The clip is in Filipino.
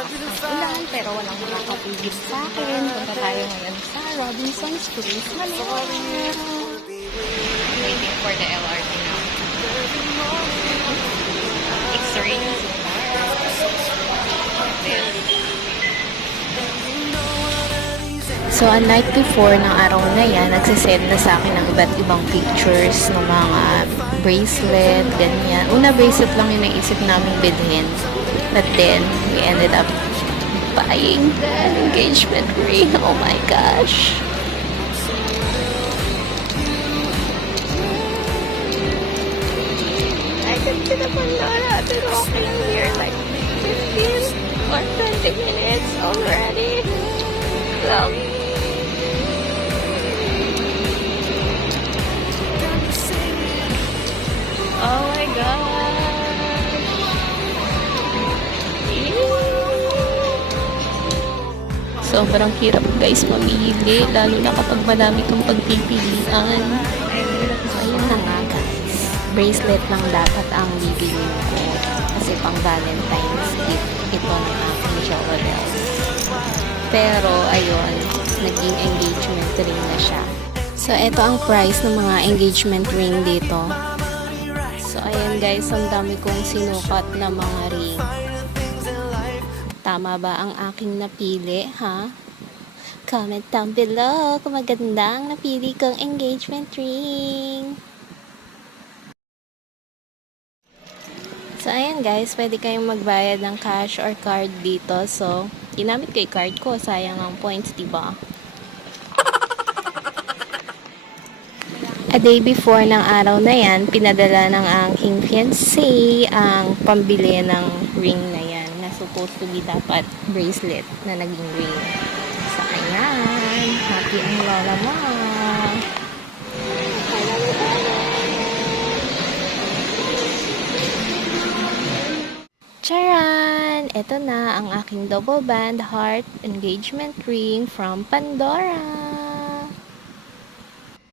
ulan, pero walang makakapigil sa akin. Punta tayo ngayon sa Robinson's Place, Manila. Waiting for the LRT now. It's raining so hard. So, unlike before, ng araw na yan, nagsisend na sa akin ng iba't ibang pictures ng mga bracelet, ganyan. Una, bracelet lang yung naisip namin bilhin. But then, we ended up buying the engagement ring. Oh my gosh. I can see the Pandora. I've been walking here like 15 or 20 minutes already. Well, oh my gosh! Sobrang hirap guys mamili, lalo na kapag madami kang pagpipilian. So, ayun na nga guys. Bracelet lang dapat ang bibili ko. Kasi pang Valentine's gift ito ng aking Jorodel. Pero, ayun, naging engagement ring na siya. So, ito ang price ng mga engagement ring dito. So, ayan guys, ang dami kong sinukat na mga ring. Tama ba ang aking napili, ha? Comment down below kung maganda ang napili kong engagement ring. So, ayan guys, pwede kayong magbayad ng cash or card dito. So, ginamit ko yung card ko. Sayang ang points, diba? A day before ng araw na yan, pinadala ng aking fiancé ang pambili ng ring na yan na supposed to be dapat bracelet na naging ring. So, ayan. Happy ang lola mo. Charan! Ito na ang aking double band heart engagement ring from Pandora.